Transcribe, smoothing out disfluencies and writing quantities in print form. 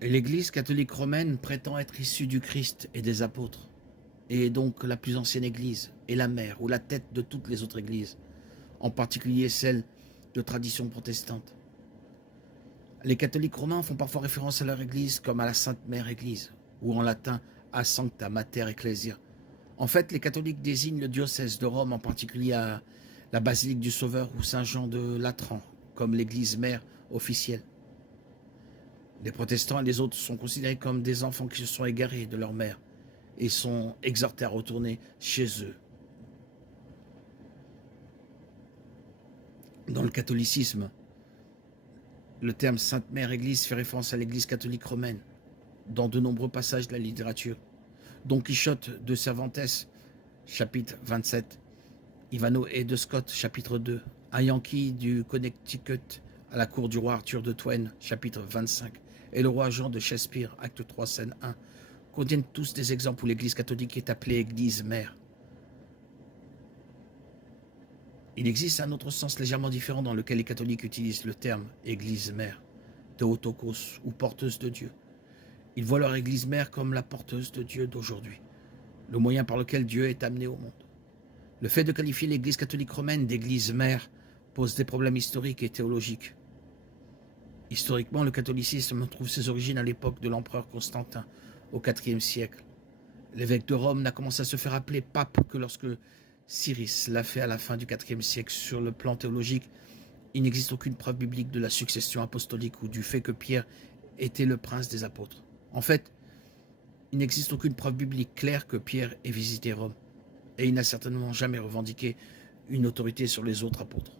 L'Église catholique romaine prétend être issue du Christ et des apôtres, et est donc la plus ancienne Église, et la mère ou la tête de toutes les autres Églises, en particulier celles de tradition protestante. Les catholiques romains font parfois référence à leur Église comme à la Sainte Mère Église, ou en latin à Sancta Mater Ecclesia. En fait, les catholiques désignent le diocèse de Rome, en particulier à la basilique du Sauveur ou Saint-Jean de Latran, comme l'église mère officielle. Les protestants et les autres sont considérés comme des enfants qui se sont égarés de leur mère et sont exhortés à retourner chez eux. Dans le catholicisme, le terme Sainte Mère Église fait référence à l'Église catholique romaine dans de nombreux passages de la littérature. Don Quichotte de Cervantes, chapitre 27, Ivano et de Scott, chapitre 2, un Yankee du Connecticut à la cour du roi Arthur de Twain, chapitre 25, et le roi Jean de Shakespeare, acte 3, scène 1, contiennent tous des exemples où l'Église catholique est appelée Église mère. Il existe un autre sens légèrement différent dans lequel les catholiques utilisent le terme Église mère, Theotokos, ou porteuse de Dieu. Ils voient leur Église mère comme la porteuse de Dieu d'aujourd'hui, le moyen par lequel Dieu est amené au monde. Le fait de qualifier l'Église catholique romaine d'Église mère pose des problèmes historiques et théologiques. Historiquement, le catholicisme trouve ses origines à l'époque de l'empereur Constantin, au IVe siècle. L'évêque de Rome n'a commencé à se faire appeler pape que lorsque Cyrus l'a fait à la fin du IVe siècle. Sur le plan théologique, il n'existe aucune preuve biblique de la succession apostolique ou du fait que Pierre était le prince des apôtres. En fait, il n'existe aucune preuve biblique claire que Pierre ait visité Rome, et il n'a certainement jamais revendiqué une autorité sur les autres apôtres.